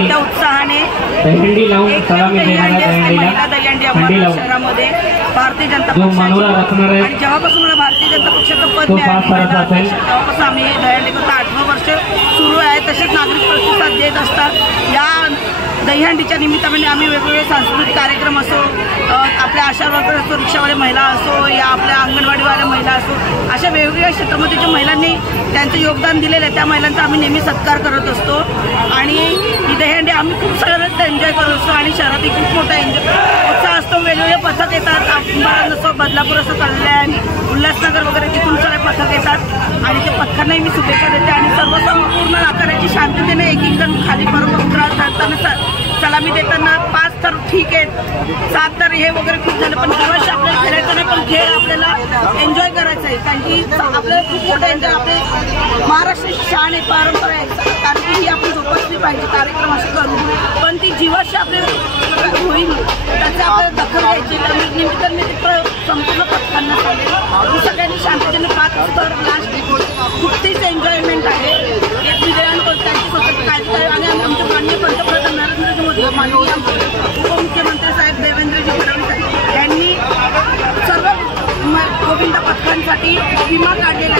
मोठ्या उत्साहाने दहीहंडी लावून सलामी देणाऱ्या महिला दहीहंडी अहमदनगर शहरामध्ये भारतीय जनता पक्षाची आणि जेव्हापासून मला भारतीय जनता पक्षाचं पद मिळालं तेव्हापासून आम्ही दहीहंडीचं 8वं वर्ष सुरू आहे. तसेच नागरिक प्रतिसाद देत असतात. या दहीहंडीच्या निमित्ताने आम्ही वेगवेगळे सांस्कृतिक कार्यक्रम असो, आपल्या आशा वर्कर असो, रिक्षावाले महिला असो, या आपल्या अंगणवाडीवाल्या महिला असो, अशा वेगवेगळ्या क्षेत्रामध्ये ज्या महिलांनी त्यांचं योगदान दिलेलं आहे त्या महिलांचा आम्ही नेहमी सत्कार करत असतो. आणि ही दहीहंडी आम्ही खूप सगळ्यांना एन्जॉय करत असतो आणि शहरातही खूप मोठा उत्साह असतो. वेगवेगळे पथक येतात, असं बदलापूर असं कल्याण, उल्हासनगर वगैरे तिथून सगळे पथक येतात आणि ते पथकांनाही मी शुभेच्छा देते. आणि सर्व संपूर्ण आकाराची शांततेने एक एक जण खाली बरोबर उतरताना सलामी देताना 5 तर ठीक आहेत, 7 तर हे वगैरे खूप झालं. पण दिवस आपल्याला खेळायचं नाही, पण खेळ आपल्याला एन्जॉय करायचा आहे. कारण की आपल्याला खूप मोठं एन्जॉय, आपले महाराष्ट्राची शान आहे, परंपरा आहे. कारण की ही आपण जोपासली पाहिजे कार्यक्रम असे करून, पण ती जीवाशी आपल्याला होईल त्याची आपल्याला दखल घ्यायची. निमित्ताने ते संपूर्ण पथकांना चालेल. सगळ्यांनी शांततेने 5 तर लास्ट खूप तीच एन्जॉयमेंट आहे. एक विजयान त्यांची स्वतःची काळजी करावी. आणि आमचे माननीय पंतप्रधान नरेंद्रजी मोदी, माननीय उपमुख्यमंत्री साहेब देवेंद्रजी फडणवीस यांनी सर्व गोविंदा पथकांसाठी विमा काढलेला